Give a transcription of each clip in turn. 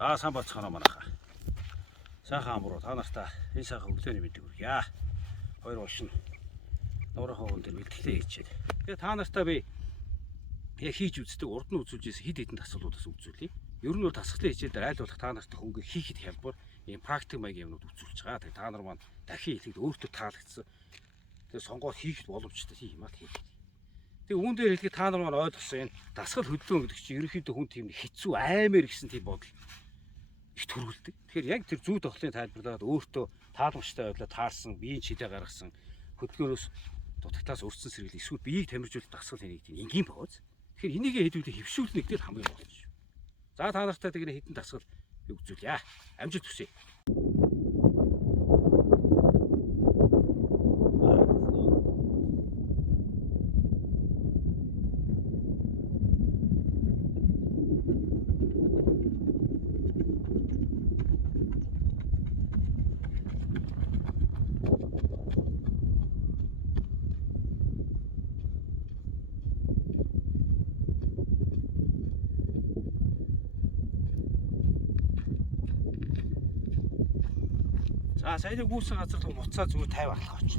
За сайн бацгаана манайха. Сайхан амруу та нартай энэ сайхан өглөөний мэдээг хүргье. Хоёр улшин нуурын хоовон дээр бэлтгэлээ хийчихэд. Тэгээ та нартай би яг хийж үздэг урд нь үзүүлжээс хэд хэдэн тасгалуудаас үзүүлье. Ер нь бол тасгалын хичээлээр айл болох та нартай хөнгө хийхэд хялбар ийм практик маягийн юмнууд үзүүлж байгаа. Тэгээ та нар маань дахин хэлэхэд өөртөө таалагдсан. Тэгээ сонгоод хийхэд боломжтой юм аа хийх. Тэгээ үүн дээр хэлэхэд та нар маань ойлгосон энэ дасгал хөдлөн гэдэг чинь ерөнхийдөө хүн тийм хэцүү аймаар гэсэн тийм бодол их төрүүлдэг. Тэгэхээр яг тэр зүй тоглолтын тайлбарлаад өөртөө тааламжтай байдлаар таарсан, биеийн чилээ гаргасан, хөдөлгөөнөөс дутагтаас өрсөн сэргийл эсвэл биеийг тамиржуулах дасгал хийх тийм энгийн бооз. Тэгэхээр энийг хэдүүлээ хөвшүүлнэ гэдэг хамгийн гол юм шүү. За та нартай тэгнэ хэдэн дасгал би үзүүлье. Амжилт хүсье. За саяны гүйсэн газар руу буцаа зүгээр 50 алхах гэж.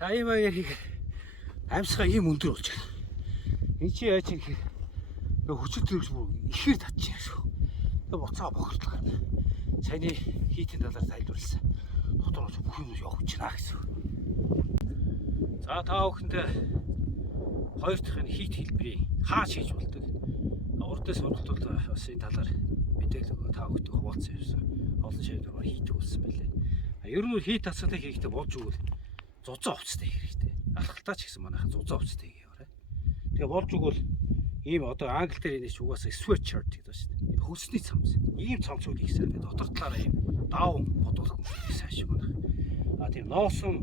За ийм баяр хийх амьсгаа ийм өндөр болж байна. Энд чи яаж юм гэхээр хүчит төрөж бүр ихээр татчих юм. Тэгээ буцаага бохирдол гарна. Саяны хийтийн талаар тайлбарласан. Дотор нь бүх юм явж байна гэсэн. За та бүхэндээ хоёр дахь нь хийт хэлбэрийн хааш хийж болдог. Урдаас сонирхолтой бас энэ талаар мэдээлэл өгөө та бүхэнд хуваалцсан юмсан. Олон шийдвэр хийдэг болсон байлээ. Ер нь хийт тасгалыг хийхдээ болж өгвөл зузаан хувцастай хэрэгтэй. Алхалтаа ч гэсэн манайхан зузаан хувцастай хийгээрэй. Тэгээ болж өгвөл ийм одоо англи дээр энэ ч угаасаа sweatshirt гэдэг шүү дээ. Энэ хөлсний цамц. Ийм цамцууд хийсэн. Дотор талаараа ийм даун бодуулах юм сайн шиг байна. А тийм ноосом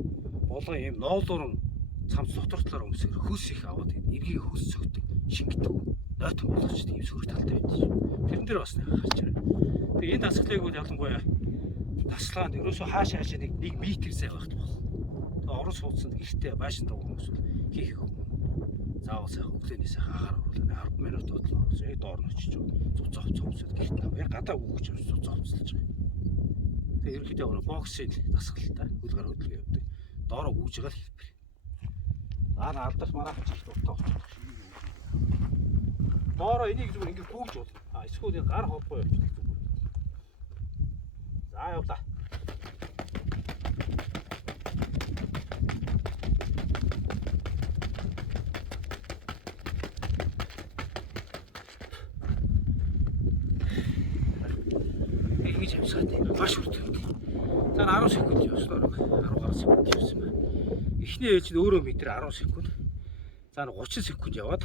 болон ийм ноолуурн цамц дотор талаараа өмсгөр хөс их аваад эргийг хөс цогдөг шингэдэг. Нойтон болгоч тийм сөрөг талтай байдаг шүү. Тэрэн дээр бас харж байна. Тэгээ энэ дасгалыг бол ялангуяа таслаанд ерөөсөө хааш нэг метр зай байх болох. Орон сууцанд гэртээ байшин дууг хүмүүс хийх юм. Заавал сайхан өглөөний сайхан агаар оруулаад 10 минут бодлоо. Яг доор нь очиж зузаан хувцас өмсөд гэрт наваа. Яг гадаа өгч зузаан хувцалж байгаа. Тэгээ ерөнхийдөө боксын дасгалтай хөлгөр хөдөлгөөн явдаг. Доороо гүйж байгаа л хэлбэр. За алдарч мараач их дуртай болчихсон. Доороо энийг зүгээр ингэ гүйж бол. Эсвэл энэ гар холбоо явчих зүгээр. За явлаа. Ингэж явсаад маш хүртээ. За 10 секунд явснаар 10 гаруй секунд явсан байна. Эхний ээж нь өөрөө метр 10 секунд. За 30 секунд яваад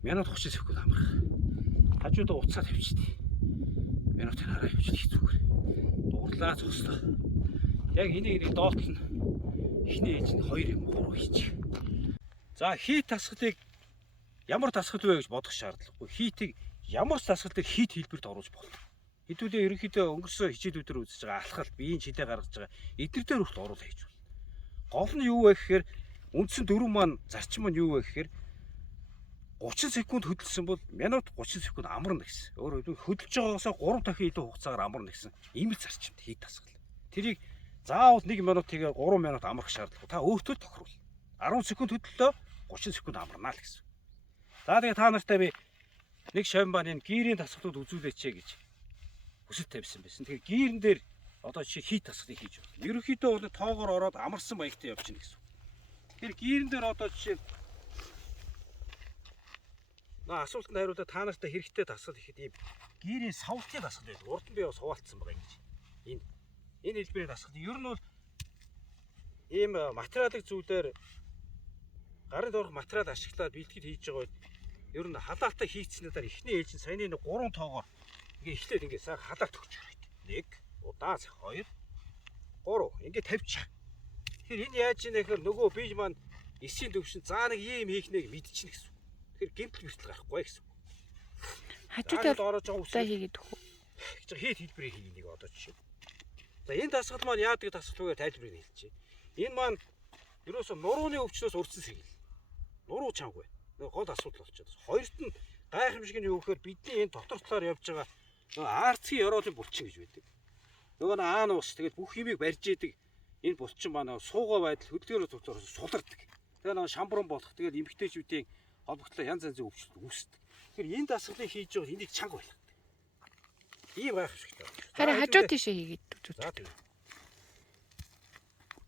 минут 30 секунд амрах. Хажуудаа уцаа тавьчихдээ. Минутын хараа явчих их зүгээр. Дуурлаа зогслоо. Яг энийг доотлно. Эхний ээж нь 2 юм 3 хийчих. За хийт тасгалыг ямар тасгал вэ гэж бодох шаардлагагүй. Хийтийг ямар ч тасгал дээр хийт хэлбэрт оруулж болно. Хэдүүлээ ерөнхийдөө өнгөрсөн хичээлүүдээр үзэж байгаа алхалт, биеийн чилээ гаргаж байгаа эдгээр дээр хүртэл оруулах хийж болно. Гол нь юу вэ гэхээр үндсэн дөрөв маань зарчим нь юу вэ гэхээр 30 секунд хөдөлсөн бол минут 30 секунд амарна гэсэн. Өөрөөр хэлбэл хөдөлж байгаагаас 3 дахин илүү хугацаагаар амарна гэсэн ийм л зарчимд хийт тасгал. Тэрийг заавал 1 минутыг 3 минут амрах шаардлагагүй. Та өөртөө тохирвол 10 секунд хөдлөлөө 30 секунд амарна л гэсэн. За тэгээ та нартай би нэг шавьмбан энэ гирийн тасгалууд үзүүлээч гэж хүсэлт тавьсан байсан. Тэгэхээр гирэн дээр одоо жишээ хийт тасгалыг хийж байна. Ерөнхийдөө бол тоогоор ороод амарсан маягтай явчихна гэсэн. Тэгэхээр гирэн дээр одоо жишээ асуултанд хариулаад та нартай хэрэгтэй тасгал ихэд ийм гирийн савлтын тасгал байдаг. Урд нь би бас хуваалцсан байгаа ингэж. Энэ хэлбэрийн тасгал. Ер нь бол ийм материалын зүйлээр гарын доорх материал ашиглаад бэлтгэл хийж байгаа үед ер нь халаалтаа хийцснээр эхний ээж нь саяны 3 тоогоор ингээ эхлээд ингээ сайн халаалт өгч байгаа. 1 удаа 2 3 ингээ тавьчих. Тэгэхээр энэ яаж ийнэ гэхээр нөгөө бие маань эсийн төвшин заа нэг ийм хийхнээг мэдчихнэ гэсэн. Тэгэхээр гэмтэл бэртэл гарахгүй гэсэн. Хажуудаа орож байгаа үсээ хийгээд өгөх. Хийт хэлбэрийг хийнийг одоо жишээ. За энэ дасгал маань яадаг дасгал вэ тайлбарыг хэлчихье. Энэ маань ерөөсө нурууны өвчнөөс урдсан сэргийл. Нуруу чангагүй. Нөгөө гол асуудал болчиход. Хоёрт нь гайхамшиг нь юу гэхээр бидний энэ дотор талаар явж байгаа нөгөө арцгийн ёроолын булчин гэж байдаг. Нөгөө аан ус тэгээд бүх юмыг барьж идэг энэ булчин маань суугаа байдал хөдөлгөөнөөр төвчөөр сулардаг. Тэгээд нөгөө шамбран болох тэгээд эмгтээчүүдийн холбогдлоо янз янзын өвчлөлт үүсдэг. Тэгэхээр энэ дасгалыг хийж байгаа энийг чанга байлгадаг. Ийм гайхамшигтай. Харин хажуу тийшээ хийгээд үзүүч. За тийм.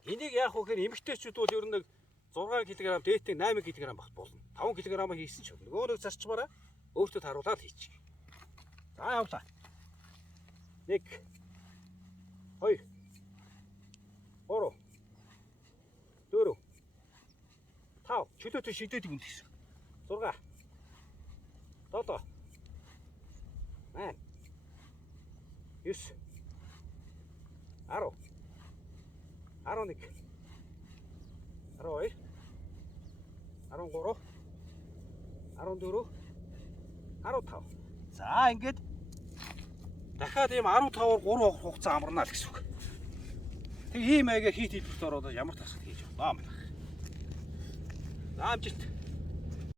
Энийг яах вэ гэхээр эмгтээчүүд бол ер нь 6 кг дээтэй 8 кг багт болно. 5 кг хийсэн ч болно. Нөгөө нэг зарчмаараа өөртөө харуулаад хийчих. За явлаа. 1 2 3 4 5 чөлөөтэй шидэдэг юм гэсэн. 6 7 8 9 10 11 12 13 14 15. За ингээд дахиад ийм 15-аар 3 хугацаа амарна л гэсэн үг. Тэг ийм маягаар хийт хэлбэрт ороод ямар тасгал хийж байна. За амжилт.